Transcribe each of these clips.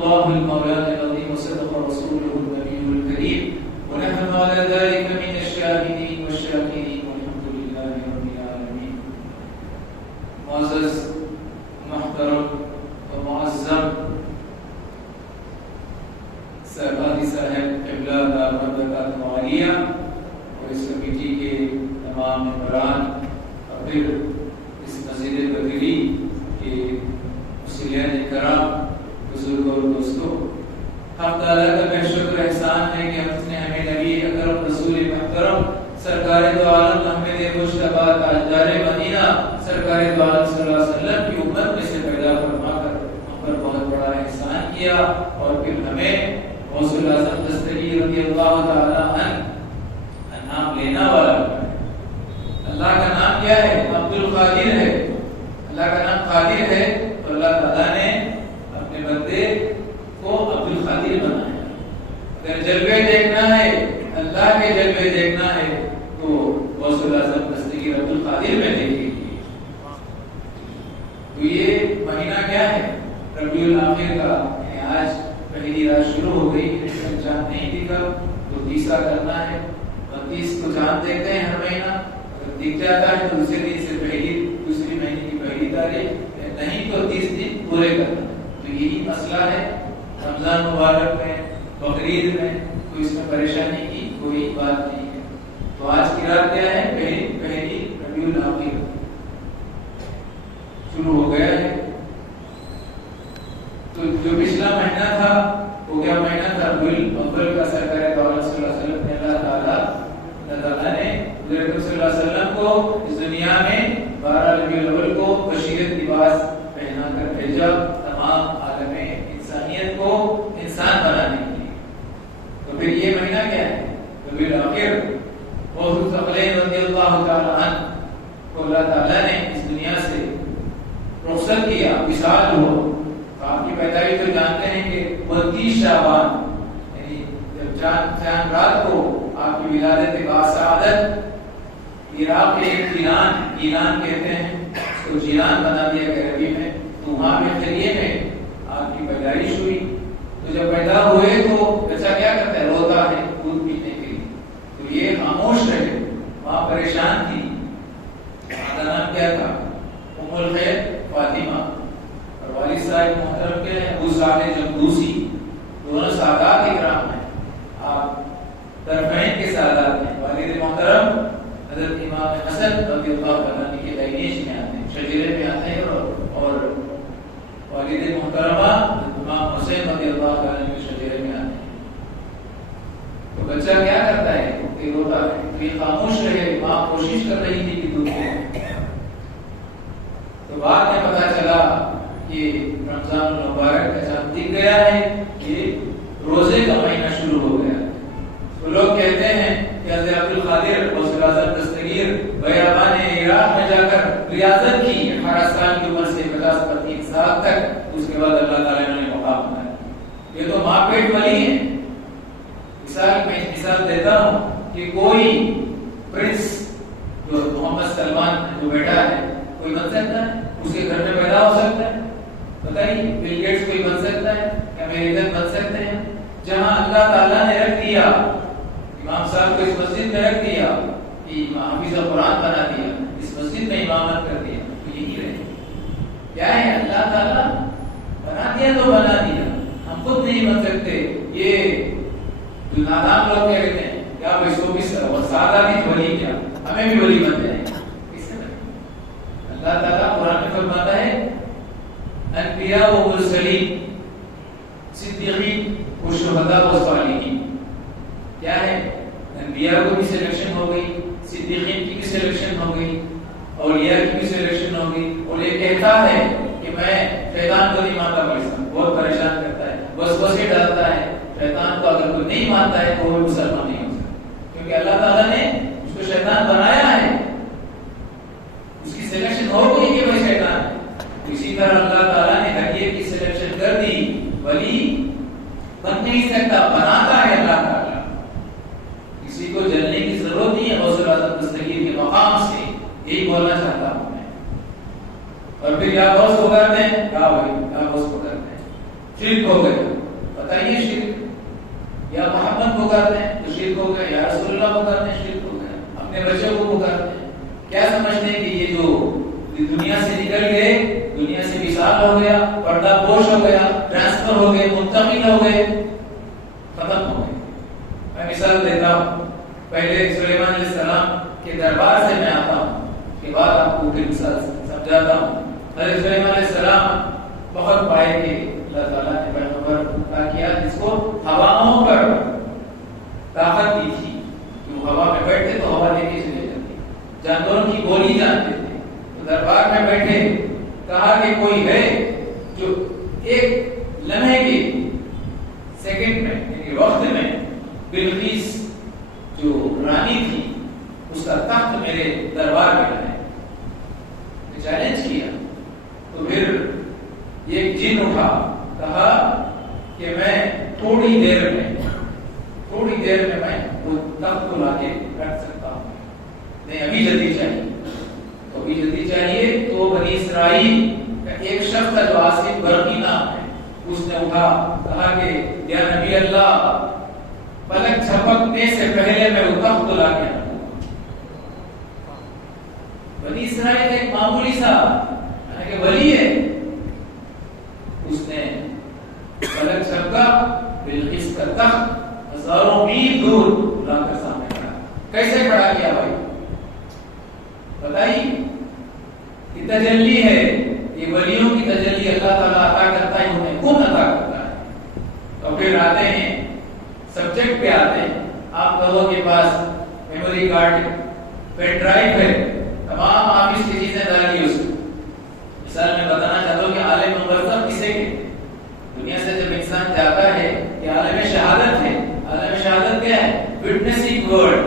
الله المولى العظيم وصدق رسوله النبي الكريم ونحن على ذلك من الشاهدين والشاكرين والحمد لله رب العالمين. معزز محترم و معظم سربازی صاحب قبلہ برکات معالیہ اور اس کمیٹی کے تمام ممبران اور پھر اس مسجد بدری کے مسلمان کرام، بزرگوں اور دوستوں، حق تعالیٰ کا بے شکر احسان ہے کہ اس نے ہمیں نبی اکرم رسول محترم سرکار دو عالم محمد مصطفیٰ تاجدار مدینہ سرکار دو عالم صلی اللہ علیہ وسلم کی امت میں سے پیدا فرما کر ہم پر بہت بڑا احسان کیا، اور پھر ہمیں غوث اعظم دستگیر رضی اللہ تعالی عنہ نام لینا والا ہے۔ اللہ کا نام کیا ہے؟ عبد القادر ہے۔ اللہ کا نام قادر ہے، تو اللہ تعالیٰ نے اپنے بندے کو عبد القادر بنایا۔ اگر جلوے دیکھنا ہے، اللہ کے جلوے دیکھنا ہے، تو غوث اعظم دستگیر عبد القادر میں دیکھیے۔ تو یہ مہینہ کیا ہے؟ ربیع الاخر کا، آج پہلی رات شروع ہو گئی، چاند نہیں دکھا تو تیسرا کرنا ہے۔ 29 کو چاند دیکھتے ہیں ہر مہینہ، اگر دکھ جاتا ہے تو دوسرے دن سے دوسری مہینے کی پہلی تاریخ، نہیں تو 30 دن پورے کرنا۔ تو یہی مسئلہ ہے۔ رمضان مبارک میں، بقرعید میں کوئی اس میں پریشانی کی کوئی بات نہیں ہے۔ تو آج کی رات کیا ہے؟ پہلی ربیع الاخر شروع ہو گیا ہے۔ تو جو پچھلا مہینہ تھا وہ کیا مہینہ تھا؟ ربیع الاول کا سرکار دو عالم صلی اللہ علیہ وسلم نے اللہ تعالیٰ نے حضرت صلی اللہ علیہ وسلم کو اس دنیا میں 12 ربیع الاول کو بشریت لباس پہنا کر بھیجا، تمام عالم انسانیت کو انسان بنانے کے لیے۔ تو پھر یہ مہینہ کیا ہے؟ ربیع الاخر۔ غوث الثقلین رضی اللہ تعالی عنہ کو اللہ تعالیٰ نے اس دنیا سے رخصت کیا، وصال ہوا۔ آپ کی پیدائش تو جانتے ہیں کہ 29 شعبان، یعنی جب چاند رات کو آپ کی ولادت باسعادت عراق کے ایک جیلان کہتے ہیں، اس کو جیلان بنا دیا گیا عربی میں، تو وہاں کے قریے میں آپ کی پیدائش ہوئی۔ تو جب پیدا ہوئے تو بچہ کیا کرتا ہے؟ روتا ہے دودھ پینے کے لیے۔ تو یہ خاموش رہے، وہاں پریشان تھی۔ کا نام کیا تھا؟ ام الخیر فاطمہ، والد صاحب محترم کے ابو صالح جمدوسی، دونوں سادات اکرام ہیں، آپ طرفین کے سادات ہیں۔ والد محترم حضرت امام حسن رضی اللہ عنہ کے لائنیج میں آتے ہیں، شجرے میں آتے ہیں، اور والد محترمہ امام حسین رضی اللہ عنہ کے شجرے میں آتے ہیں۔ تو بچہ کیا کرتا ہے؟ کہ روتا ہے، یہ خاموش رہے۔ ماں کوشش کر رہی تھی کہ دودھ دے۔ تو بعد میں پتہ چلا کہ رمضان المبارک کا چاند دکھ گیا ہے، یہ روزے کا مہینہ شروع ہو گیا۔ تو لوگ کہتے ہیں کہ حضرت عبد القادر غوث اعظم دستگیر بیابان عراق میں جا کر ریاضت کی 18 سال کی عمر سے 50-25 سال تک، اس کے بعد اللہ تعالیٰ نے مقام بنایا۔ یہ تو ماں پیٹ والی ہے۔ مثال دیتا ہوں کہ کوئی پرنس جو محمد سلمان جو بیٹا ہے، کوئی بن سکتا ہے؟ اس کے گھر میں پیدا ہو سکتا ہے؟ بتائیے، بل گیٹس کوئی بن سکتا ہے؟ امریکن بن سکتے ہیں؟ جہاں اللہ تعالیٰ نے رکھ دیا، امام صاحب کو اس مسجد میں رکھ دیا، حافظ قرآن بنا دیا، اس مسجد میں امامت کر دیا، تو یہی رہے۔ کیا ہے؟ اللہ تعالیٰ بنا دیا تو بنا دیا، ہم خود نہیں بن سکتے۔ یہ جو نادان لوگ کہتے ہیں کیا اس کو بھی سادہ بھی ولی، کیا ہمیں بھی ولی بن جائیں؟ اللہ تعالیٰ قرآن میں فرماتا ہے انبیاء و مرسلین، صدیقین و شہداء و صالحین۔ کیا ہے؟ انبیاء کو بھی سلیکشن ہو گئی، صدیقین کی بھی سلیکشن ہو گئی، اولیاء کی بھی سلیکشن ہو گئی۔ اور یہ کہتا ہے کہ میں شیطان کو نہیں مانتا، بہت پریشان کرتا ہے، وسوسے ڈالتا ہے۔ شیطان کو اگر کوئی نہیں مانتا ہے تو وہ مسلمان نہیں ہو سکتا، کیونکہ اللہ تعالیٰ نے اس کو شیطان بنایا ہے، اس کی سلیکشن ہو گئی کہ وہ شیطان ہے۔ اسی طرح اللہ تعالیٰ نے ہر ایک کی سلیکشن کر دی۔ ولی بن نہیں سکتا، بناتا ہے اللہ تعالیٰ۔ کسی کو جلنے کی ضرورت نہیں ہے غوث اعظم دستگیر کے مقام سے، یہی بولنا چاہتا ہوں میں۔ اور پھر کیا غوث کو کرتے ہیں؟ کیا غوث کو کرتے ہیں؟ شرک ہو گئے۔ بتائیے شرک، یا محمد پکارتے ہیں تو شرک ہو گیا، یا رسول اللہ پکارتے ہیں شرک ہو گیا، اپنے بچوں کو پکارتے ہیں. کیا سمجھتے ہیں کہ یہ جو دنیا سے نکل گئے، دنیا سے وصال ہو گیا، پردہ پوش ہو گیا، ٹرانسفر ہو گئے، منتقل ہو گئے، ختم ہو گئے. میں مثال دیتا ہوں، پہلے سلیمان علیہ السلام کے دربار سے میں آتا ہوں، کے بعد آپ کو پھر مثال سمجھاتا ہوں. حضرت سلیمان علیہ السلام بہت پائے کہ اللہ تعالیٰ نے پیغمبر عطا کیا جس کو ہواؤں پر طاقت دی تھی کہ وہ ہوا میں بیٹھتے تو ہوا لے کے چلے جاتی، جانوروں کی بولی جانتے تھے. تو دربار میں بیٹھے، کہا کہ کوئی ہے جو ایک لمحے کے سیکنڈ میں یعنی وقت میں بلقیس جو رانی تھی اس کا تخت میرے دربار میں لائے. چیلنج کیا تو پھر ایک جن اٹھا، کہا کہ میں تھوڑی دیر میں میں وہ تخت کو لا کے رکھ سکتا ہوں، نہیں ابھی جلدی چاہیے. تو ابھی جلدی چاہیے تو بنی اسرائیل کا ایک شخص تھا جو آصف برقی نام ہے، اس نے اٹھا، کہا کہ یا نبی اللہ پلک جھپکنے سے پہلے میں وہ تخت کو لا کے رکھوں. بنی اسرائیل ایک معمولی سا کہ ولی ہے، اس نے پلک جھپکا، بلقیس کا تخت ہزاروں میل دور لا کر سامنے کھڑا. کیسے کھڑا کیا بھائی بتائیے؟ یہ تجلی ہے، یہ ولیوں کی تجلی اللہ تعالیٰ عطا کرتا ہے، انہیں کون عطا کرتا ہے. تو پھر آتے ہیں سبجیکٹ پہ آتے ہیں. آپ لوگوں کے پاس میموری کارڈ، پین ڈرائیو ہے، تمام آفس کی چیزیں ڈالی اس میں. مثال میں بتانا چاہتا ہوں کہ عالم برزخ کسے کے دنیا سے جب انسان جاتا ہے کہ عالم شہادت ہے. عالم شہادت کیا ہے؟ Witnessing word.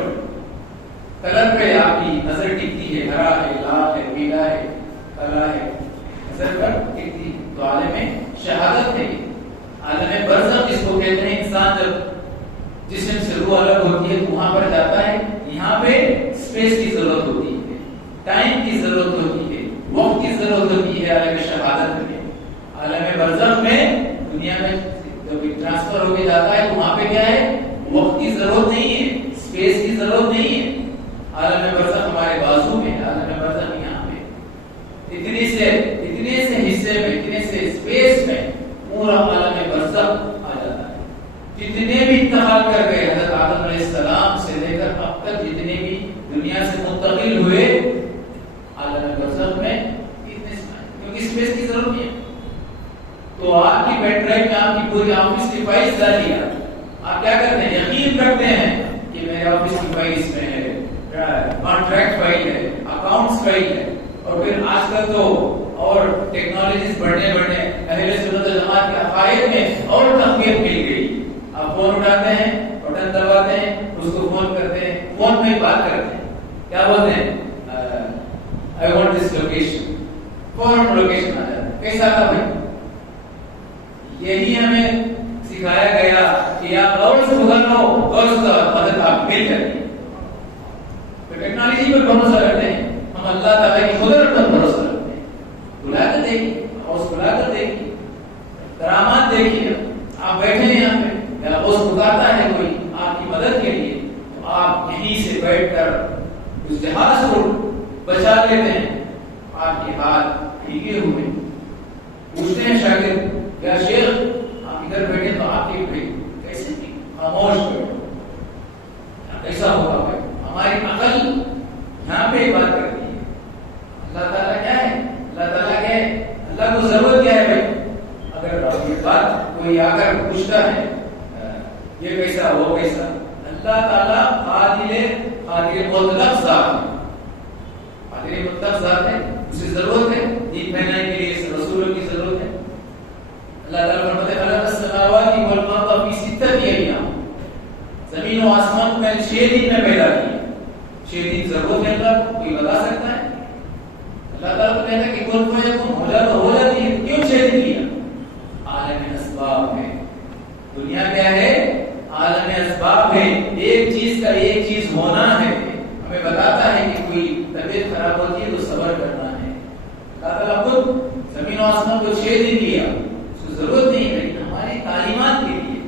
کلر پہ آپ کی نظر ٹکتی ہے، ہرا ہے، لال ہے، پیلا ہے، کالا ہے، نظر پر ٹکتی. تو عالم شہادت ہے. عالم برزخ جس کو کہتے ہیں، انسان جب جسم سے روح الگ ہوتی ہے تو وہاں پر جاتا ہے. یہاں پہ اسپیس کی ضرورت ہوتی ہے، ٹائم کی ضرورت ہوتی ہے، وقت کی ضرورت ہوتی ہے. عالم شہادت میں، عالم برزخ میں، دنیا میں جب ٹرانسفر ہو کے جاتا ہے تو وہاں پہ کیا ہے؟ وقت کی ضرورت نہیں ہے، اسپیس کی ضرورت نہیں ہے. عالم برزخ ہمارے بازو میں، عالم برزخ یہاں پہ. اتنے سے حصے میں، اتنے سے اسپیس میں پورا عالم برزخ آ جاتا ہے. جتنے بھی انتقال کر گئے حضرت آدم علیہ السلام سے لے کر اب تک جتنے بھی دنیا سے منتقل ہوئے عالم برزخ میں اتنے سے، کیونکہ اسپیس کی ضرورت نہیں ہے. تو آپ کی پین ڈرائیو میں آپ کی پوری آفس کی فائلز ڈالی ہے. آپ کیا کرتے ہیں؟ یقین کرتے ہیں کہ میرے آفس کی فائل اس میں ہے، کانٹریکٹ فائل ہے، اکاؤنٹس فائل ہے. اور پھر آج کل تو اور ٹیکنالوجیز بڑھنے اہل سنت جماعت کے عقائد میں اور تقویت مل گئی. آپ فون اٹھاتے ہیں، بٹن دباتے ہیں، اس کو فون کرتے ہیں، فون میں بات کرتے ہیں، کیا بولتے ہیں؟ I want this location. فوراً لوکیشن آ جاتا ہے. کیسا تھا بھائی؟ یہی ہمیں سکھایا گیا کہ آپ غور سے گزرنا ہو، غور سے مدد آپ مل جاتی ہے. ٹیکنالوجی پر بھروسہ رکھتے ہیں ہم، اللہ تعالیٰ کی قدرت پر بھروسہ رکھتے ہیں. بلا کر دیکھیے، اور بلا کر دیکھیے، کرامات دیکھیے. آپ بیٹھے ہیں یہاں پہ، یا اس پکارتا ہے کوئی آپ کی مدد کے لیے، تو آپ یہیں سے بیٹھ کر اس جہاز کو بچا لیتے ہیں. آپ کے ہاتھ بھیگے ہوئے. پوچھتے ہیں شاگرد، کیا شیخ آپ ادھر بیٹھے تو آپ کی کیسے تھی؟ خاموش بیٹھو. کیسا ہوگا بھائی؟ ہماری عقل یہاں پہ بات کرتی ہے. اللہ تعالیٰ کیا ہے؟ اللہ تعالیٰ کیا ہے؟ اللہ کو ضرورت کیا ہے بھائی؟ اگر یہ بات کوئی آ کر پوچھتا ہے یہ کیسا وہ کیسا، اللہ تعالیٰ قادر مطلق ذات ہے. قادر مطلق ذات ہے، اسے ضرورت ہے دین پھیلانے کے لیے، رسولوں کی ضرورت ہے. اللہ تعالیٰ فرماتے ہیں خلق السماوات والارض فی ستۃ ایام. زمین و آسمان کو میں نے 6 دن میں پیدا کیا. 6 دن ضرورت ہے اللہ کو؟ کوئی بتا سکتا ہے؟ اللہ تعالیٰ کو کہتا ہے کہ کن فیکون ہو جاتا، ہو جاتی ہے. کیوں 6 دن کیا؟ عالم اسباب ہے. دنیا کیا ہے؟ عالم اسباب ہے. ایک چیز کا ایک چیز ہونا ہے. ہمیں بتاتا ہے کہ کوئی طبیعت خراب ہوتی ہے تو صبر کرنا ہے. اللہ تعالیٰ خود زمین و آسمان کو 6 دن کیا، اس کو ضرورت نہیں ہے، ہماری تعلیمات کے لیے.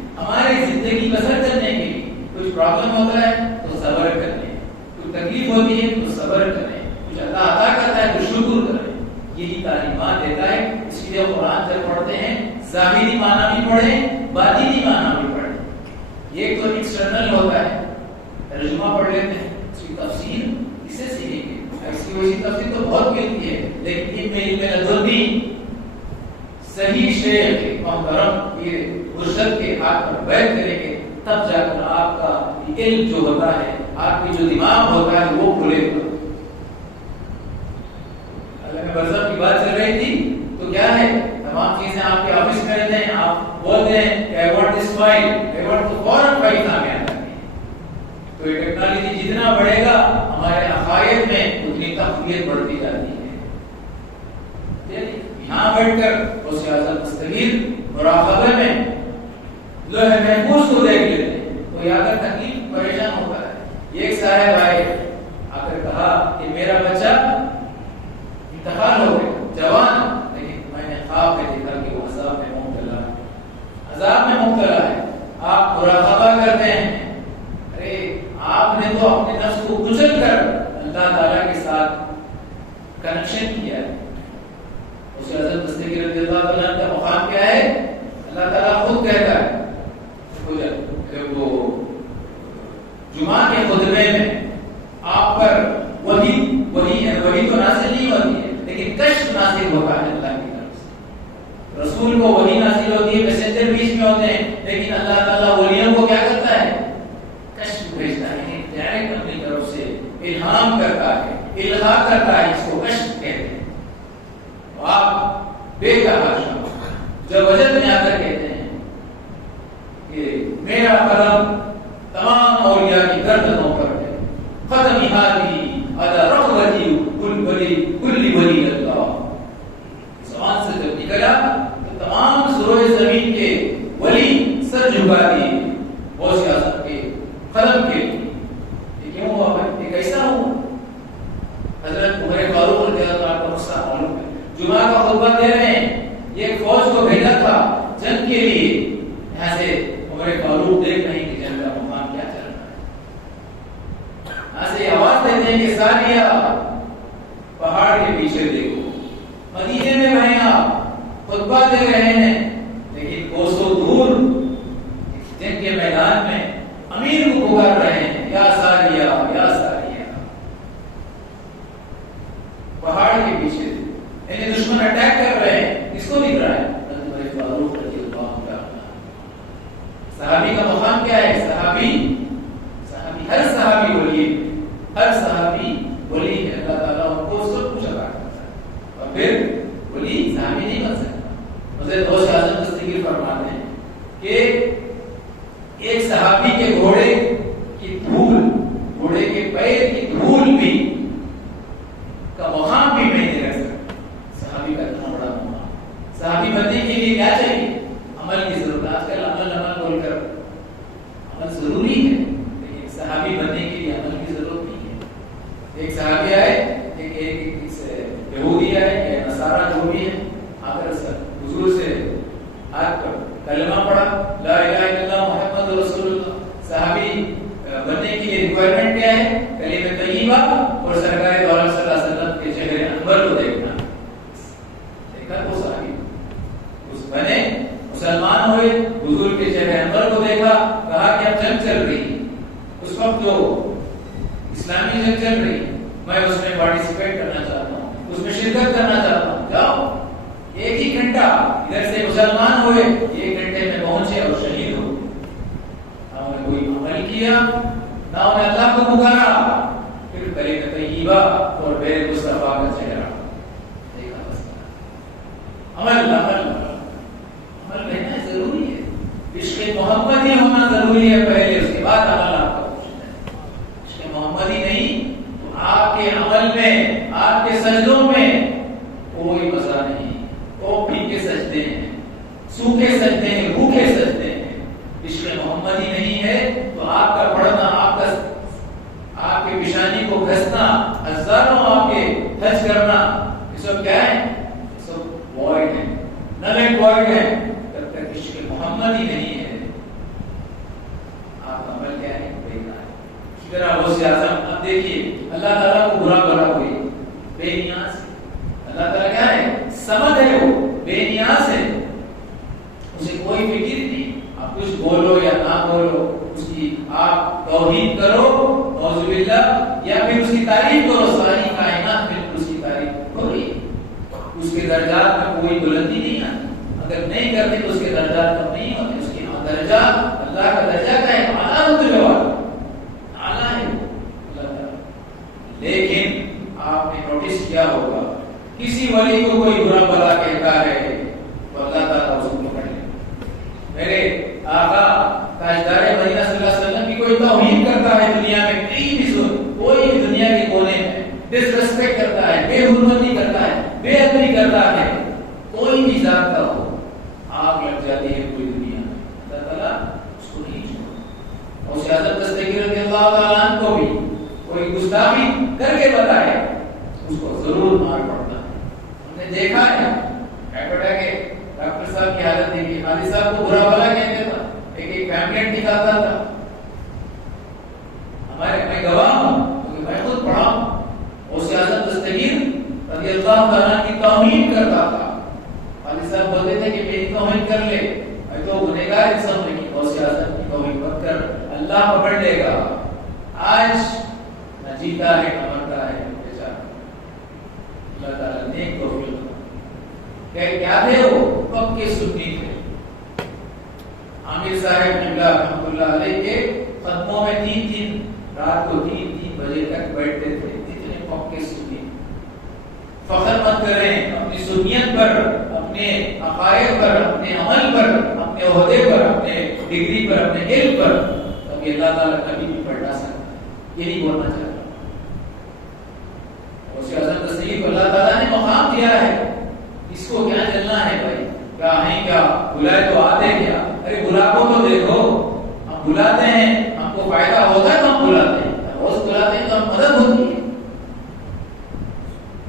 ہے تو صبر کریں، کچھ اللہ عطا کرتا ہے تو شکر کریں، یہی تعلیمات دیتا ہے۔ اس لیے قرآن جب پڑھتے ہیں ظاہری معنی بھی پڑھیں، باطنی معنی بھی پڑھیں۔ ایک تو ایکسٹرنل ہوتا ہے، ترجمہ پڑھ لیتے ہیں، اس کی تفسیر اسے سیکھیں گے، ایسی ویسی تفسیر تو بہت ملتی ہے، لیکن ان میں علم نظری صحیح شیخ محترم یہ مرشد کے ہاتھ پر بیٹھ کریں گے، تب جا کر آپ کا علم جو ہوتا ہے، آپ کی جو دماغ ہوتا ہے وہ کھلے گا۔ اللہ برزخ کی بات چل رہی تھی تو کیا ہے، تمام چیزیں آپ کے آفس میں رہتے ہیں، آپ بولتے ہیں کہ I want this file، I want to فوراً فائل سامنے آتا ہے۔ تو یہ ٹیکنالوجی جتنا بڑھے گا ہمارے عقائد میں اتنی تقویت بڑھتی جاتی ہے۔ یہاں بیٹھ کر وہ سیاست مستقل مراقبے میں لوح محفوظ کو دیکھ لیتے ہیں، کوئی آ کر تکلیف پریشان ہوتا ہے۔ ایک صاحب آئے آ کر کہا کہ میرا بچہ انتقال ہو گیا، جوان، لیکن میں نے خواب میں دیکھا کہ وہ عذاب میں مبتلا ہے، عذاب میں مبتلا ہے۔ آپ مراقبہ کرتے ہیں، ارے آپ نے تو اپنے نفس کو کچل کر اللہ تعالیٰ کے ساتھ کنیکشن کیا ہے۔ اس حضرت مستقی رضی اللہ عنہ کا مقام کیا ہے؟ اللہ تعالیٰ خود کہتا ہے وہ جمعہ کے خطبے میں آپ پر وحی تو نازل نہیں ہوتی ہے، لیکن کشف نازل ہوتا ہے اللہ کی طرف سے۔ رسول کو وحی نازل ہوتی ہے، میسنجر بیچ میں ہوتے ہیں، لیکن اللہ تعالیٰ ولیوں کو کیا کرتا ہے؟ کشف بھیجتا ہے، ڈائریکٹ اپنی طرف سے الہام کرتا ہے، الہا کرتا ہے، اس کو کشف کہتے ہیں۔ آپ بے تحاشا جب وجد میں آ کر کہتے ہیں کہ میرا قلم تمام اولیاء کی گردنوں پر ہے، قدمی ہادی علی رغبتی کل ولی اللہ، زبان سے جب نکلا تو تمام سروئے زمین کے ولی سر جھکا دیے وہ سیاست کے قلم کے لیے۔ یہ کیوں ہوا بھائی؟ یہ کیسا ہوا؟ حضرت عمر فاروق رضی اللہ عنہ کو قصہ معلوم ہے، جمعہ کا خطبہ دے رہے ہیں، ایک فوج کو بھیجا تھا جنگ کے لیے، یہاں سے عمر فاروق دیکھ رہے ہیں کہ جنگ کا مقام کیا چل رہا ہے، یہاں سے آواز دیتے ہیں کہ سالیہ پہاڑ کے پیچھے دیکھو، مدینے میں بھائی آپ خطبہ دے رہے ہیں، لیکن کوسوں دور جنگ کے میدان میں امیر کو پکار رہے ہیں، یا سالیہ یا سالیہ، پہاڑ کے پیچھے، یعنی دشمن اٹیک کر رہے ہیں، اس کو دکھ رہا ہے۔ حضرت فاروق رضی اللہ عنہ، صحابی کا مقام کیا ہے؟ صحابی ہر صحابی ولی ہے، ہر صحابی ولی ہے، اللہ تعالیٰ ان کو سب کچھ عطا کرتا ہے، اور پھر ولی صحابی نہیں بن سکتا۔ حضرت غوث اعظم دستگیر فرماتے ہیں کہ ایک صحابی کے گھوڑے کی دھول، گھوڑے کے پیر کی دھول بھی کا مقام بھی میں نہیں رہ سکتا۔ صحابی کا اتنا بڑا مقام، صحابی بننے کے لیے کیا چاہیے؟ عمل کی ضرورت۔ آج کل عمل بول کر عمل ضروری ہے، لیکن صحابی بننے کے لیے عمل کی ضرورت نہیں ہے۔ ایک صحابی آئے، ایک یہودی آئے یا نصارہ جو بھی ہے، آ کر حضور سے ہاتھ پر کلمہ پڑھا، لا الہ الا اللہ محمد رسول اللہ۔ صحابی بننے کے لیے ریکوائرمنٹ کیا ہے؟ کلمہ طیبہ اور سرکار دو عالم صلی اللہ علیہ وسلم کے چہرے انور کو دیکھنا۔ دیکھا وہ صحابی اس بنے، مسلمان ہوئے، حضور کے چہرے انور کو دیکھا، کہا کہ اب جنگ چل رہی ہے، اس وقت جو اسلامی جنگ چل رہی ہے، میں اس میں پارٹیسپیٹ کرنا چاہتا ہوں، اس میں شرکت کرنا چاہتا ہوں، جاؤ۔ ایک ہی گھنٹہ ادھر سے مسلمان ہوئے، ایک گھنٹے میں پہنچے اور شہید ہو گئے۔ نہ انہیں کوئی عمل کیا، نہ انہیں اللہ کو پکارا، پھر کلمہ طیبہ اور بیر مصطفیٰ کا چہرہ دیکھا۔ بس عمل رہنا ضروری ہے، عشق محمدی ہونا ضروری ہے پہلے، اس کے بعد عمل آپ کا پوچھنا ہے۔ عشق محمدی نہیں تو آپ کے عمل میں، آپ کے سجدوں میں کوئی مزہ نہیں، وہ پھیکے سجدے ہیں، سوکھے سجدے ہیں، بھوکے سجدے ہیں۔ عشق محمدی نہیں ہے تو آپ کا پڑھنا، آپ کے پیشانی کو گھسنا، ہزاروں آپ کے حج کرنا، یہ سب کیا ہے؟ یہ سب وائڈ ہے، نل اینڈ وائڈ ہے، جب تک عشق محمدی نہیں ہے۔ آپ کا عمل کیا ہے؟ بیکار ہے۔ اسی طرح غوث اعظم، اب دیکھیے اللہ تعالیٰ کے درجات میں کوئی بلندی نہیں آتی. اگر نہیں کرتے تو اس کے درجات کم نہیں ہوتے. اس کے درجہ اللہ کا درجہ کا ہے اعلیٰ درجہ اعلیٰ ہے اللہ تعالیٰ. لیکن آپ نے نوٹس کیا ہوگا کسی ولی کو کوئی برا بھلا کہتا ہے تو اللہ تعالیٰ اس کو پکڑ لے. میرے آقا تاجدار مدینہ صلی اللہ علیہ وسلم کی کوئی توہین کرتا ہے دنیا میں کہیں بھی کوئی بھی دنیا کے کونے میں ڈس ریسپیکٹ کرتا ہے, بے حرمتی کرتا ہے, بے ادبی کرتا ہے, کوئی بھی ذات کا ہو, آگ لگ جاتی ہے پوری دنیا میں. اللہ تعالیٰ اس کو نہیں چھوڑتا. اور سیاست دستگیر رضی اللہ تعالیٰ عنہ کو بھی کوئی گستاخی کر کے بتائے اس کو ضرور مار پڑتا ہے. ہم نے دیکھا ہے بیٹا کہ ڈاکٹر صاحب کی حالت دیکھی, خالد صاحب کو برا بھلا کہتے تھا, ایک پیمفلیٹ نکالتا تھا. میں گواہ ہوں کیونکہ میں خود پڑھا ہوں. اور سیاست دستگیر رضی اللہ تعالیٰ کی توہین کرتا تھا. خالد صاحب بولتے تھے کہ میری توہین کر لے, میں تو گنہگار انسان ہوں, لیکن اور سیاست کی توہین مت کر, اللہ پکڑ لے گا. آج نہ جیتا ہے نہ مرتا ہے بیچارہ. اللہ تعالیٰ نیک توفیق کہ کیا تھے وہ پکے سنی تھے. عامر صاحب رحمۃ اللہ علیہ کے خدموں میں 3 رات کو 3 بجے تک بیٹھتے تھے. اتنے پکے سنی. فخر مت کریں اپنی سنیت پر, اپنے عقائد پر, اپنے عمل پر, اپنے عہدے پر, اپنے ڈگری پر, اپنے علم پر, تاکہ اللہ تعالیٰ کبھی بھی پلٹا سکتا ہے. یہ نہیں بولنا چاہتا. اور سیاست دستگیر کو اللہ تعالیٰ نے مقام دیا ہے. اس کو کیا چلنا ہے بھائی, کیا ہیں کیا بلائے تو آتے کیا. ارے بلا کو تو دیکھو, ہم بلاتے ہیں, ہم کو فائدہ ہوتا ہے تو ہم بلاتے ہیں, روز بلاتے ہیں تو ہم مدد ہوتی ہے.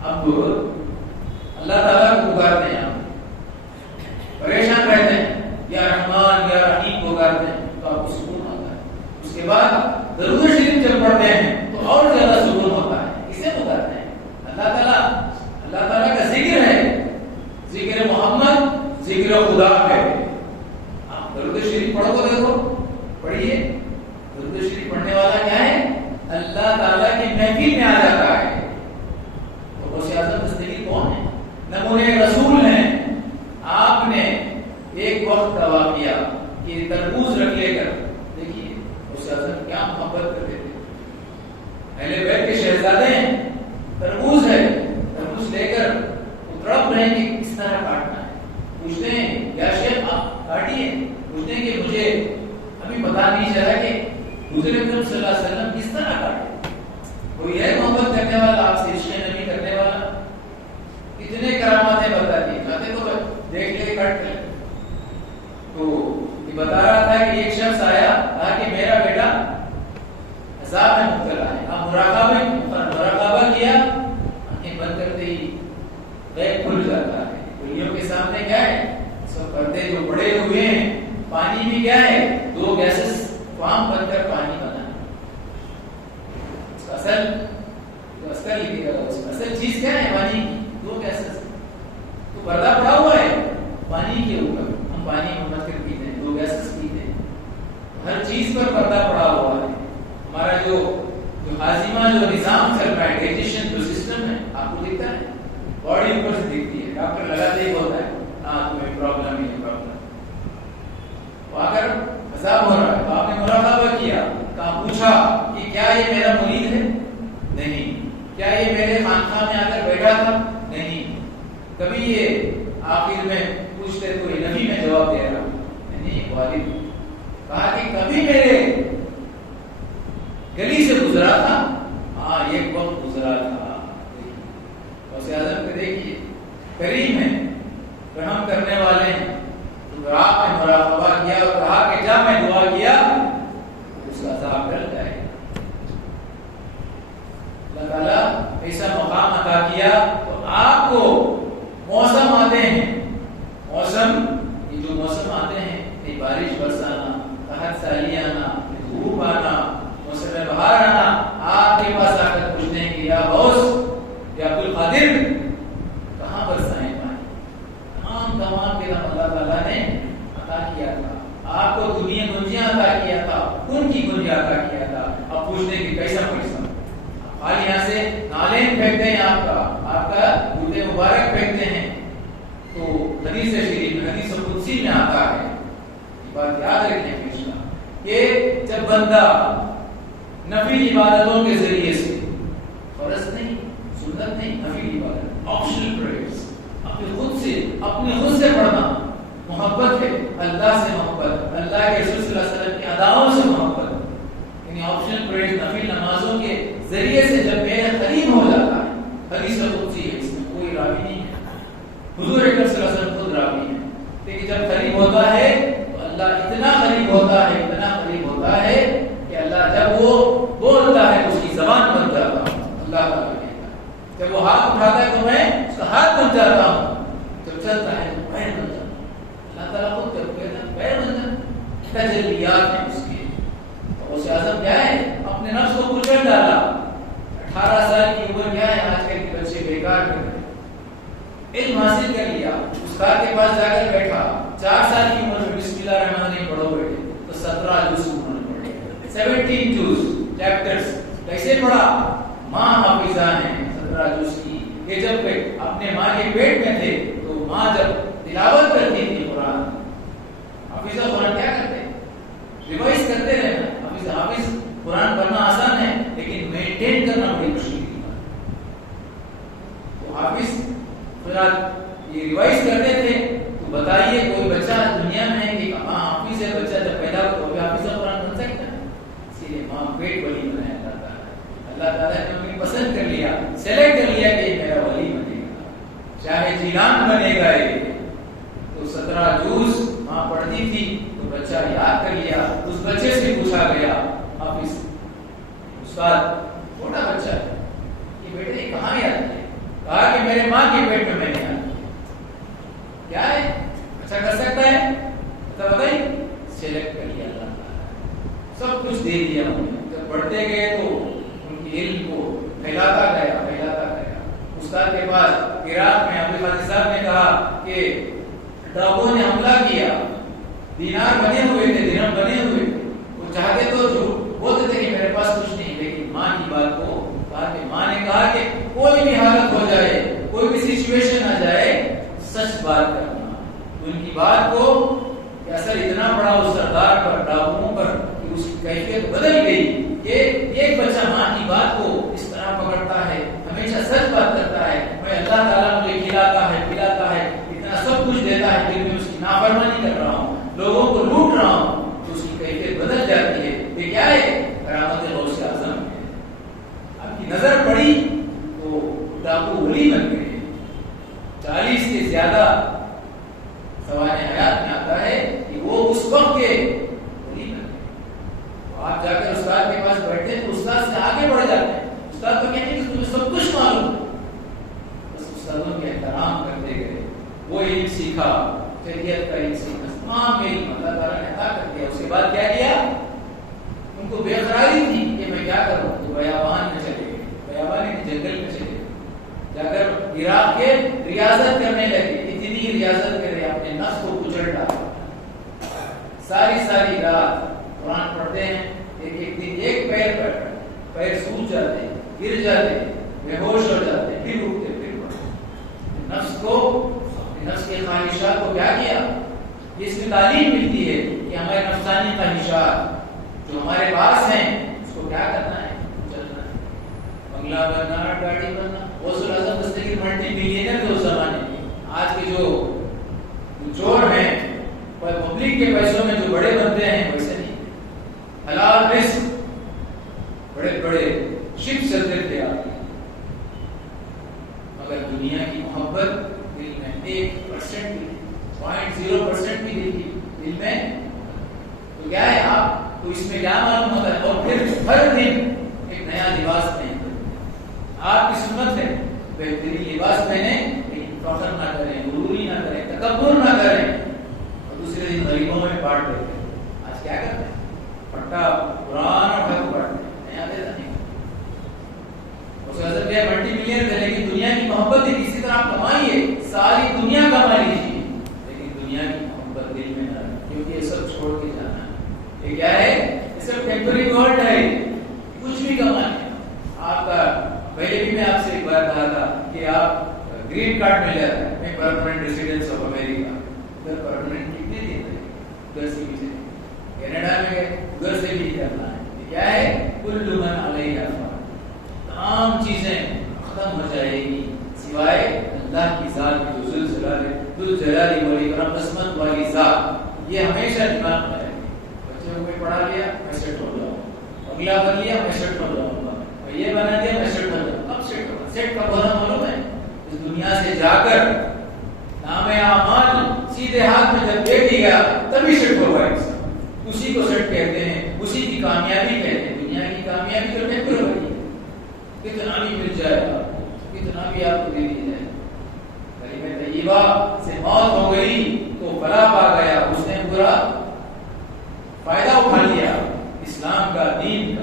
اب اللہ تعالیٰ کو پکارتے ہیں, ہم پریشان رہتے ہیں, یا رحمان یا رحیم پکارتے ہیں تو آپ کو سکون آتا ہے. اس کے بعد درود شریف جب پڑھتے ہیں تو اور زیادہ سکون ہوتا ہے. اسے پکارتے ہیں. اللہ تعالیٰ کا ذکر ہے, ذکر محمد, ذکر خدا ہے. آپ درود شریف پڑھو تو دیکھو, پڑھیے. درود شریف پڑھنے والا کیا ہے, اللہ تعالیٰ کی محفل میں آ جاتا ہے. تو وہ سیاست دستگیر کون ہے, نمونے رسول ہیں. آپ نے ایک وقت کا واقعہ کہ تربوز رکھ لے کر دیکھیے وہ سیاست کیا محبت کرتے تھے. اہل بیت کے شہزادے ہیں, تربوز ہے, تربوز لے کر تڑپ رہے ہیں کہ کس طرح کاٹنا ہے. پوچھتے ہیں یا شیخ آپ کاٹیے. پوچھتے ہیں کہ مجھے ابھی پتا نہیں چلا کہ حضور اکرم صلی اللہ علیہ وسلم کس طرح کاٹے. کوئی ہے محبت کرنے والا آپ سے, عشق نبی کرنے والا, کتنے کراماتیں بتا دی, چاہتے تو دیکھ لے کٹ کر. تو یہ بتا رہا تھا کہ ایک شخص آیا, کہا کہ میرا بیٹا عذاب میں مبتلا ہے. آپ مراقبہ کیا, آنکھیں بند کرتے ہی غیب کھل جاتا ہے. گلیوں کے سامنے کیا ہے, سب پردے جو بڑے ہوئے ہیں, پانی بھی کیا ہے, 2 گیسز فارم بن کر پانی بنا. اصل چیز کیا ہے پانی کی, 2 گیسز. تو پردہ پڑا ہوا ہے پانی کے اوپر, ہم پانی مت کر پیتے ہیں, 2 گیسز پیتے ہیں. ہر چیز پر پردہ پڑا ہوا ہے. ہمارا جو ہاضمہ جو نظام چل رہا ہے, ڈائجیشن جو سسٹم ہے, آپ کو دکھتا ہے, باڈی اوپر سے دکھتی ہے. ڈاکٹر لگاتے ہی ہوتا ہے ہاں تمہیں پرابلم ہے, پرابلم. وہاں کر عذاب ہو رہا ہے, تو آپ نے مراقبہ کیا, کہا پوچھا کہ کیا یہ میرا مرید ہے, نہیں. کیا یہ میرے خانقاہ میں آ کر بیٹھا تھا, نہیں. کبھی یہ آخر میں پوچھتے تو یہ نبی میں جواب دے رہا ہوں, نہیں والد. کہا کہ کبھی میرے گلی سے گزرا تھا, ہاں ایک وقت گزرا تھا. غوث اعظم کو دیکھیے, کریم ہے, رحم کرنے والے ہیں. تو آپ نے مراقبہ کیا اور کہا کہ جب میں دعا کیا اس کا عذاب ٹل جائے. اللہ تعالیٰ ایسا مقام عطا کیا. تو آپ کو موسم آتے ہیں, موسم یہ جو موسم آتے ہیں, کہ بارش برسانا, قحط سالی آنا, دھوپ آنا, موسم بہار آنا, آپ کے پاس آ کر پوچھتے ہیں کہ یا غوث یا عبد القادر کہاں برسائیں پانی. تمام کے نام اللہ تعالیٰ نے عطا کیا تھا. آپ کو دنیا گنجیاں عطا کیا تھا, ان کی گنجیاں عطا کیا تھا. اب پوچھتے ہیں کہ کیسا پیسہ, خالی یہاں سے نالے پھینکتے ہیں, آپ کا جوتے مبارک پھینکتے ہیں, تو حدیث شریف میں حدیث قدسی میں آتا ہے، یہ بات یاد رکھیں ہمیشہ کہ جب بندہ نفل عبادتوں کے ذریعے سے، فرض نہیں، سنت نہیں، نفل عبادت، آپشنل پریئرز، اپنے خود سے پڑھنا، محبت ہے اللہ سے، محبت اللہ کے رسول صلی اللہ علیہ وسلم کی اداؤں سے محبت، یعنی آپشنل پریئرز، نفل نمازوں کے ذریعے سے جب میرے قریب ہو جاتا ہے، حدیث قدسی ہے، اس میں کوئی راوی نہیں ہے، حضور اکرم صلی اللہ علیہ وسلم خود راوی ہے، لیکن جب قریب ہوتا ہے تو اللہ اتنا قریب ہوتا ہے، اتنا قریب ہوتا ہے کہ اللہ جب وہ بولتا ہے اس کی زبان بن جاتا ہوں، اللہ تعالیٰ کہتا ہے جب وہ ہاتھ اٹھاتا ہے تو میں اس کا ہاتھ بن جاتا ہوں، جب چلتا ہے تو پیر بن جاتا ہوں، اللہ تعالیٰ خود جب کہتا ہے پیر بن جاتا ہے، تجلیات ہیں اس کے، اور اس اعظم کیا ہے، اپنے نفس کو کچل ڈالا، 18 سال کی عمر کیا ہے آج کل کے بچے بیکار کر رہے، علم حاصل کر لیا، استاد کے پاس جا کر بیٹھا، 4 سال کی عمر میں بسم اللہ الرحمن الرحیم پڑھو بیٹے تو 17 جز انہوں نے پڑھے، 17 جز چیپٹرز کیسے پڑھا، ماں حافظہ ہیں 17 جز کی، یہ جب اپنے ماں کے پیٹ میں تھے تو ماں جب تلاوت کرتی تھی قرآن، حافظہ قرآن کیا کرتے ہیں، ریوائز کرتے رہنا، حافظ قرآن پڑھنا آسان ہے لیکن مینٹین کرنا بڑی مشکل کی بات، تو حافظ یہ ریوائز کرتے تھے، تو بتائیے کوئی بچہ دنیا میں ہے کہ ہاں حافظ ہے، بچہ جب پیدا ہو تو حافظ قرآن بن سکتا ہے، اسی لیے ماں پیٹ ولی بنایا جاتا ہے، اللہ تعالیٰ نے انہیں پسند کر لیا، سلیکٹ کر لیا کہ میرا ولی بنے گا، چاہے جیلان بنے گا، تو 17 جز ماں پڑھتی تھی تو بچہ یاد کر لیا، اس بچے سے پوچھا گیا حافظ استاد چھوٹا بچہ ہے کہ بیٹے یہ کہاں یاد کیا، کہا کہ میرے ماں کے پیٹ میں میں نے یاد کیا ہے، اچھا کر سکتا ہے تو بتائیے، سلیکٹ کر لیا اللہ تعالیٰ، سب کچھ دے دیا انہیں، جب پڑھتے گئے تو ان کی علم کو پھیلاتا گیا، استاد کے پاس عراق میں عبد القادر صاحب نے کہا کہ ڈاکوؤں نے حملہ کیا، دینار بنے ہوئے تھے، درہم بنے ہوئے تھے، وہ چاہتے تو جھوٹ بولتے تھے کہ میرے پاس کچھ نہیں، لیکن ماں کی بات کو کہا کہ ماں نے کہا کہ کوئی بھی حالت ہو جائے، کوئی بھی سچویشن آ جائے، سچ بات کرنا، ان کی بات کو کہ اثر اتنا پڑا اس سردار پر، ڈاکوؤں پر، کہ اس کی کیفیت بدل گئی کہ ایک بچہ ماں کی بات کو اس طرح پکڑتا ہے، ہمیشہ سچ بات کرتا ہے، میں اللہ تعالیٰ مجھے کھلاتا ہے، پلاتا ہے، اتنا سب کچھ دیتا ہے، پھر میں اس کی نافرمانی کر رہا ہوں، لوگوں کو لوٹ رہا ہوں، تو اس کی کیفیت بدل جاتی ہے، یہ کیا ہے، کرامت غوث اعظم ہے، آپ کی نظر پڑی تو ڈاکو ولی بن گئے، 40 سے زیادہ سوانح حیات میں آتا ہے کہ وہ اس وقت کے ولی بن گئے، آپ جا کر استاد کے پاس بیٹھتے ہیں تو استاد سے آگے بڑھ جاتے ہیں، استاد تو کہتے ہیں کہ تمہیں سب کچھ معلوم ہے، بس استادوں کے احترام کرتے گئے، وہ علم سیکھا، شریعت کا علم سیکھا، تمام علم اللہ تعالیٰ نے عطا کر دیا، اس کے بعد کیا کیا، ان کو بے قراری تھی کہ میں کیا کروں، تو بیابان میں چلے گئے، بیابان کے جنگل میں چلے گئے، جا کر عراق کے ریاضت کرنے لگے، اتنی ریاضت کرے اپنے نفس کو کچل ڈالا، ساری رات قرآن پڑھتے ہیں، ایک دن ایک پیر سوج جاتے ہیں، گر جاتے ہیں، بے ہوش ہو جاتے ہیں، پھر اٹھتے پھر پڑھتے، نفس کے خواہشات کو کیا کیا، اس میں تعلیم ملتی ہے کہ ہمارے نفسانی خواہشات جو ہمارے پاس ہیں اس کو کیا کرنا ہے، چلنا ہے، بنگلہ بننا، گاڑی بننا، غوث الاعظم دستگیر ملٹی ملینئر تھے اس زمانے میں، آج کے جو چور ہیں پبلک کے پیسوں میں جو بڑے بنتے ہیں ویسے نہیں، حلال رزق، بڑے شپ چلتے تھے آپ، مگر دنیا کی محبت دل میں 1% بھی 0.0% بھی دل میں، تو کیا ہے آپ کو اس میں کیا معلوم ہوتا ہے، اور پھر ہر دن ایک نیا لباس پہنتے، آپ کی سنت ہے بہترین لباس پہنے، لیکن فخر نہ کریں، غروری نہ کریں، تکبر نہ کریں، اور دوسرے دن غریبوں میں بانٹ دیتے ہیں، آج کیا کرتے ہیں، پٹا قرآن اور ٹھاکر بانٹتے ہیں، نیا دیتا نہیں، اس کا اثر کیا ہے، ملٹی ملینئر تھے، لیکن دنیا کی محبت ہے، کسی طرح آپ کمائیے، ساری دنیا کما لیجیے، لیکن دنیا کی محبت دل میں نہ رکھیں، کیونکہ یہ سب چھوڑ کے جانا ہے، یہ کیا ہے، یہ سب ٹیمپرری ورلڈ ہے، کچھ بھی کمانے، آپ کا پہلے بھی میں آپ سے ایک بات کہا تھا کہ آپ گرین کارڈ مل جاتا ہے، میں پرماننٹ ریزیڈنس آف امریکہ، ادھر پرماننٹ کتنے دن رہے، ادھر سے بھی کینیڈا میں گئے، ادھر سے بھی کرنا ہے. کیا ہے؟ کل من علیہا فان، تمام چیزیں ختم ہو جائے گی سوائے اللہ کی ذات کی ذو الجلال والاکرام، عظمت والی ذات. یہ ہمیشہ دماغ میں رہے. بچوں کو کوئی پڑھا لیا میں سیٹ ہو جاؤں، اگلا بن لیا میں سیٹ ہو جاؤں گا، یہ بنا دیا میں سیٹ ہو جاؤں. کب سیٹ ہوگا؟ سیٹ کب ہونا معلوم ہے؟ اس دنیا سے جا کر نام اعمال سیدھے ہاتھ میں جب دے دیا تبھی سیٹ ہوگا انسان. اسی کو سیٹ کہتے ہیں، اسی کی کامیابی کہتے ہیں. دنیا کی کامیابی تو ٹیمپرری ہے، کتنا بھی مل جائے گا، کتنا بھی آپ کو دے دیا جائے. کلمہ طیبہ سے موت ہو گئی تو فلاح پا گیا، اس نے پورا فائدہ اٹھا لیا اسلام کا، دین کا.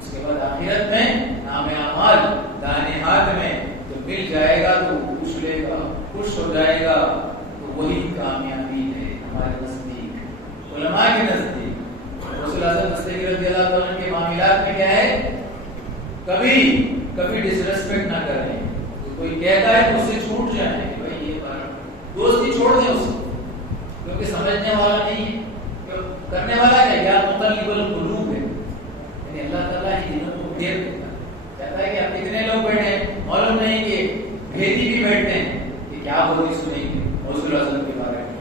اس کے بعد آخرت میں نام اعمال دائیں ہاتھ میں جو مل جائے گا تو پوچھ لے گا، خوش ہو جائے گا. تو وہی کامیابی ہے ہمارے نزدیک، علماء کے نزدیک. رسول اعظم دستگیر رضی اللہ عنہ کے معاملات میں کیا ہے؟ کبھی ڈس ریسپیکٹ نہ کریں. کوئی کہتا ہے تو اس سے چھوٹ جائیں کہ بھائی یہ دوستی چھوڑ دیں اس کو، کیونکہ سمجھنے والا نہیں ہے. کرنے والا کیا مطلب القلوب ہے، یعنی اللہ تعالیٰ ہی دلوں کو گھیر دیتا ہے. کہتا ہے کہ اب کتنے لوگ بیٹھے ہیں، معلوم نہیں کہ بھیدی بھی بیٹھتے ہیں کہ کیا بولی سنیں گے رسول اعظم کے بارے میں.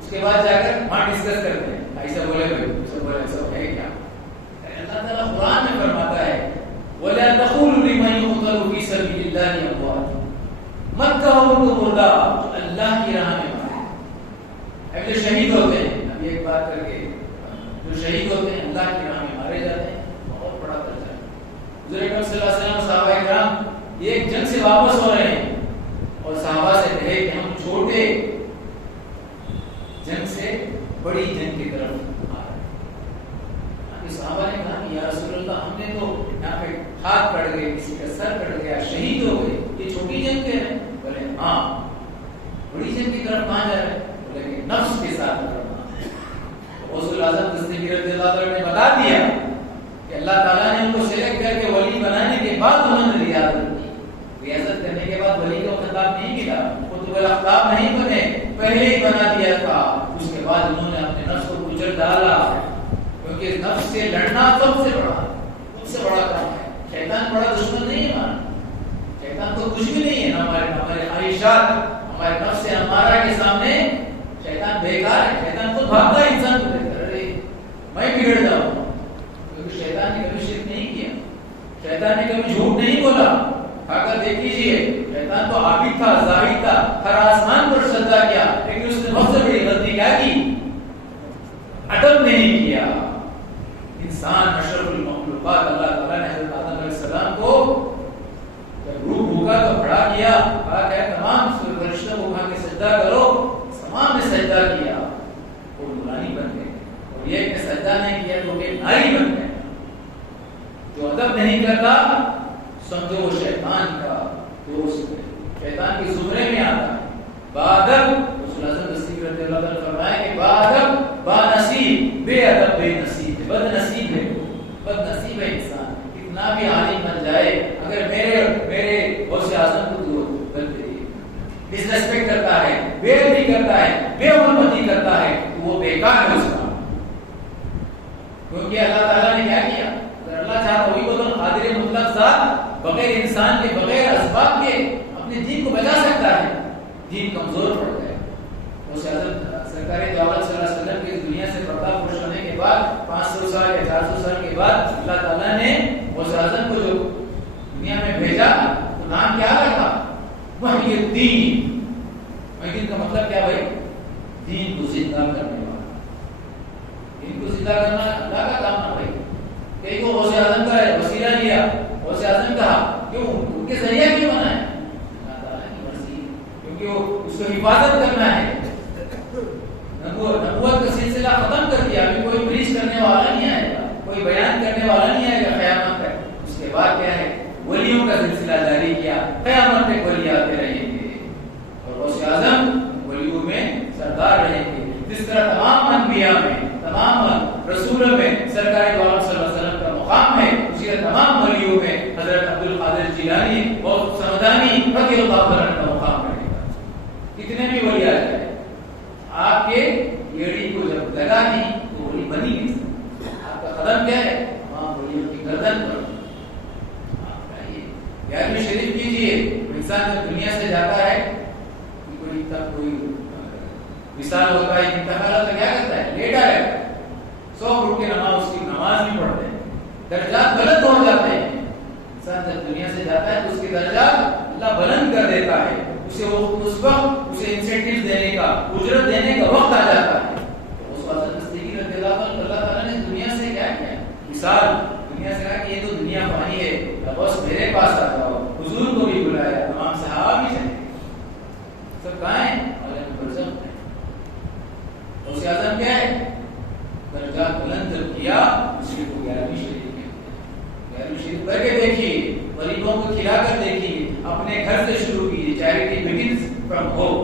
اس کے بعد جا کر وہاں ڈسکس کرتے ہیں، ایسا بولے بھائی، ایسا بولے، ایسا ہے کیا. اللہ تعالیٰ قرآن میں فرماتا ہے وَلَا تَقُولُوا لِمَنْ يُقْتَلُ فِي سَبِيلِ اللَّهِ أَمْوَاتٌ، مت کہو ان کو مردہ اللہ کی راہ میں مارے. اب جو شہید ہوتے ہیں، اب ایک بات کر کے، جو شہید ہوتے ہیں اللہ کی راہ میں مارے جاتے ہیں، بہت بڑا درجہ ہے. حضور اکرم صلی اللہ علیہ وسلم صحابہ کرام ایک جنگ سے واپس ہو رہے ہیں اور صحابہ سے کہے کہ ہم چھوٹے جنگ سے بڑی جنگ کی طرف آ رہے ہیں. صحابہ نے کہا کہ یا رسول اللہ، ہم نے تو یہاں پہ ہاتھ کٹ گئے، کسی کا سر کٹ گیا، شہید ہو گئے، یہ چھوٹی جنگ کہہ رہے ہیں. بولے ہاں، بڑی جنگ کی طرف کہاں جا رہے ہیں؟ بولے کہ نفس کے ساتھ رسول اعظم دستگیر رضی اللہ عنہ نے بتا دیا کہ اللہ تعالیٰ نے ان کو سلیکٹ کر کے ولی بنانے کے بعد انہوں نے ریاضت کی. ریاضت کرنے کے بعد ولی کا خطاب نہیں ملا، قطب الاقطاب نہیں بنے، پہلے ہی بنا دیا تھا. اس کے بعد انہوں نے اپنے نفس کو کچل ڈالا، کیونکہ نفس سے لڑنا سب سے بڑا کام ہے. شیطان بڑا دشمن نہیں ہے، شیطان تو کچھ بھی نہیں ہے. ہمارے خواہشات، ہمارے نفس سے ہمارا کے سامنے شیطان بیکار ہے. شیطان تو بھاگتا ہے انسان کو دیکھ کر، ارے میں بگڑ جاؤں، کیونکہ شیطان نے کبھی شرک نہیں کیا، شیطان نے کبھی جھوٹ نہیں بولا. آ کر دیکھ لیجیے، شیطان تو عابد تھا، زاہد تھا، ہر آسمان پر سجدہ کیا، لیکن اس نے بہت بڑی غلطی کیا کی؟ ادب نہیں کیا. انسان اشرف المخلوقات، اللہ تعالیٰ نے حضرت آدم علیہ السلام کو جب روح بھوکا تو کھڑا کیا، کہا کہ تمام فرشتوں کو اٹھا کے سجدہ کرو. تمام نے سجدہ کیا، وہ نورانی بن گئے. اور یہ کہ سجدہ نہیں کیا تو کہ ناری بن گئے. جو ادب نہیں کرتا سمجھو وہ شیطان کا دوست ہے، شیطان کے زمرے میں آتا ہے. بادب رسول اعظم دستگیر رضی اللہ عنہ فرمائے کہ بادب با نصیب، بے ادب بے نصیب، بد نصیب ہے، بد نصیب ہے انسان. کتنا بھی عالم بن جائے، اگر میرے غوث اعظم کو ڈس ریسپیکٹ کرتا ہے، بے عزتی کرتا ہے، بے حرمتی کرتا ہے، تو وہ بیکار ہے اس کا. کیونکہ اللہ تعالیٰ نے کیا کیا؟ اگر اللہ چاہتا وہی وہ تو قادر مطلق ذات بغیر انسان کے، بغیر اسباب کے اپنے دین کو بچا سکتا ہے. دین کمزور پڑ گیا. غوث اعظم سرکار دو عالم صلی اللہ علیہ وسلم کی دنیا سے پردہ پوش ہونے کے بعد 500 سال یا 400 سال کے بعد اللہ تعالیٰ نے غوث اعظم کو جو دنیا میں بھیجا تو نام کیا رکھا؟ وحی الدین. وحی الدین کا مطلب کیا بھائی؟ دین کو زندہ کرنے والا. دین کو زندہ کرنا اللہ کا کام نہ بھائی. کئی کو غوث اعظم کا وسیلہ لیا، غوث اعظم کہا کیوں؟ ان کے ذریعہ کیوں بنا ہے؟ اللہ تعالیٰ کی مرضی، کیونکہ وہ اس کو حفاظت کرنا ہے. نبوت کا سلسلہ ختم کر دیا، ابھی کوئی پریچ کرنے والا نہیں آئے گا، کوئی بیان کرنے والا نہیں آئے گا قیامت تک. اس کے بعد کیا ہے؟ ولیوں کا سلسلہ جاری کیا، قیامت تک ولی آتے رہیں گے اور غوث اعظم ولیوں میں سردار رہیں گے. جس طرح تمام انبیاء میں، تمام رسولوں میں سرکار دو عالم صلی اللہ علیہ وسلم کا مقام ہے، اسی طرح تمام ولیوں میں حضرت عبد القادر جیلانی اور سمدانی رضی اللہ عنہ کا مقام ہے. عزم کیا ہے؟ تمام ولیوں کی گردن پر 11ویں شریف کیجیے. انسان جب دنیا سے جاتا ہے کوئی مثال ہوتا ہے انتقال تو کیا کرتا ہے؟ لیٹا رہتا ہے. 100 فٹ کی نماز اس کی نماز نہیں پڑھتے ہیں, درجات بلند ہو جاتے ہیں. انسان جب دنیا سے جاتا ہے تو اس کے درجات اللہ بلند کر دیتا ہے. اسے اس وقت اسے انسینٹیو دینے کا, اجرت دینے کا وقت آ جاتا ہے. اس وقت صدیق رضی اللہ تعالیٰ نے دنیا سے کیا کیا مثال, دنیا سے کہا کہ یہ تو دنیا فانی ہے, بس میرے پاس آ جاؤ. حضور کو بھی بلایا, تمام صحابہ بھی تھے, سب کہاں ہیں؟ عالم برزخ میں. اس اعظم کیا ہے؟ درجات بلند جب کیا اسی کو 11ویں شریف کہتے ہیں. 11ویں شریف کر کے دیکھیے, غریبوں کو کھلا کر دیکھیے, اپنے گھر سے شروع کیجیے. Charity begins from home.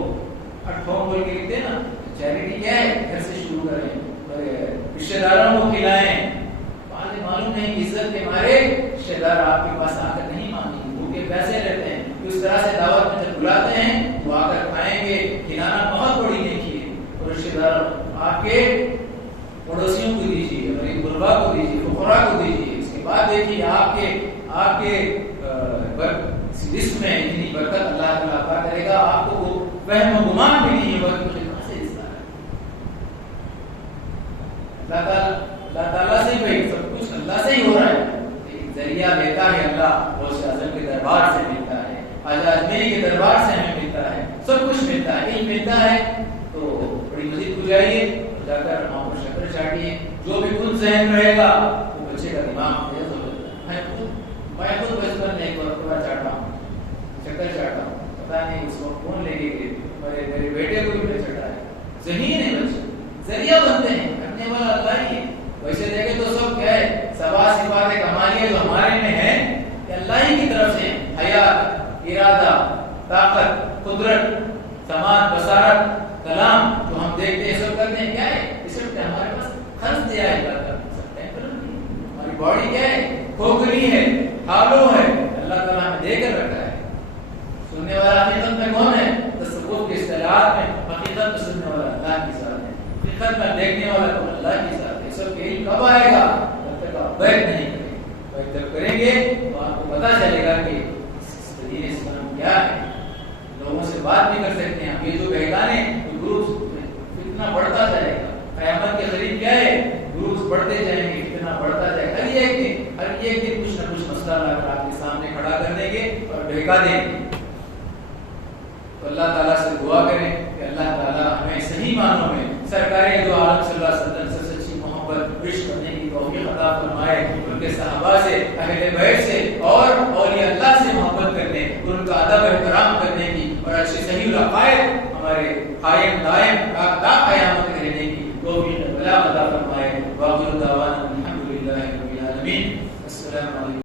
At home بول کے لکھتے ہیں نا, چیریٹی کیا ہے؟ گھر سے شروع کریں, رشتے داروں کو کھلائیں. معلوم نہیں عزت کے مارے رشتے دار آپ کے پاس آ کر نہیں مانگیں, بھوکے پیسے رہتے ہیں. اس طرح سے دعوت میں جب بلاتے ہیں تو آ کر کھائیں گے. کھلانا بہت بڑی نیکی ہے. اور رشتے دار آپ کے پڑوسیوں کو دیجیے, غریب غربا کو دیجیے, فقراء کو دیجیے. اس کے بعد دیکھیے آپ کے رزق میں اتنی برکت اللہ تعالیٰ عطا کرے گا. آپ کو وہ وہم و گمان بھی نہیں ہوگا کہ مجھے کہاں سے رزق آ رہا ہے. اللہ تعالیٰ سے ہی, سب کچھ اللہ سے ہی ہو رہا ہے. لیکن ذریعہ دیتا ہے اللہ, غوث اعظم کے دربار سے ملتا ہے, خواجہ اجمیری کے دربار سے ہمیں ملتا ہے, سب کچھ ملتا ہے. نہیں ملتا ہے تو بڑی مسجد کو جائیے, جا کر وہاں پر شکر چاٹیے. جو بھی خود ذہن رہے گا وہ بچے کا دماغ تیز ہو جاتا ہے. میں خود بچپن میں ایک بار چاٹا ہوں, شکر چاٹا ہوں, پتا نہیں اس وقت کون لے کے میرے بیٹے کو بھی میں چٹا ہے. ذہین ہے بچے, ذریعہ بنتے ہیں, کرنے والا اللہ ہی ہے. ویسے دیکھیں تو سب کیا ہے؟ سبا صفات کمالیہ جو ہمارے میں ہے کہ اللہ ہی کی طرف سے, حیات, ارادہ, طاقت, قدرت, سماعت, بصارت, کلام جو ہم دیکھتے ہیں سب کرتے ہیں. کیا ہے؟ اس لیے ہمارے پاس خرچ دیا ہے اللہ کا سب ٹیمپر. ہماری باڈی کیا ہے؟ کھوکھلی ہے, ہالو ہے, اللہ تعالیٰ ہمیں دے کر رکھا ہے. سننے والا حقیقت میں کون ہے؟ تصوف کے اصطلاحات میں حقیقت میں سننے والا اللہ کی ذات ہے, حقیقت میں دیکھنے والا تو اللہ کی ذات ہے. سب کے علم کب آئے گا؟ جب تک آپ بیعت نہیں کریں. بیعت جب کریں گے تو آپ کو پتا چلے گا کہ دین اسلام کیا ہے. لوگوں سے بات بھی کر سکتے ہیں. یہ جو بہکانے تو گروپس اتنا بڑھتا جائے گا. قیامت کے قریب کیا ہے؟ گروپس بڑھتے جائیں گے, اتنا بڑھتا جائے گا. ہر ایک دن کچھ نہ کچھ مسئلہ لا کر آپ کے سامنے کھڑا کر دیں گے اور بہکا دیں گے. تو اللہ تعالیٰ سے دعا کریں کہ اللہ تعالیٰ ہمیں صحیح معنوں میں سرکار دو عالم صلی اللہ علیہ وسلم سے سچی محبت عشق کرنے کی توفیق عطا فرمائے. ان کے صحابہ سے, اہل بیت سے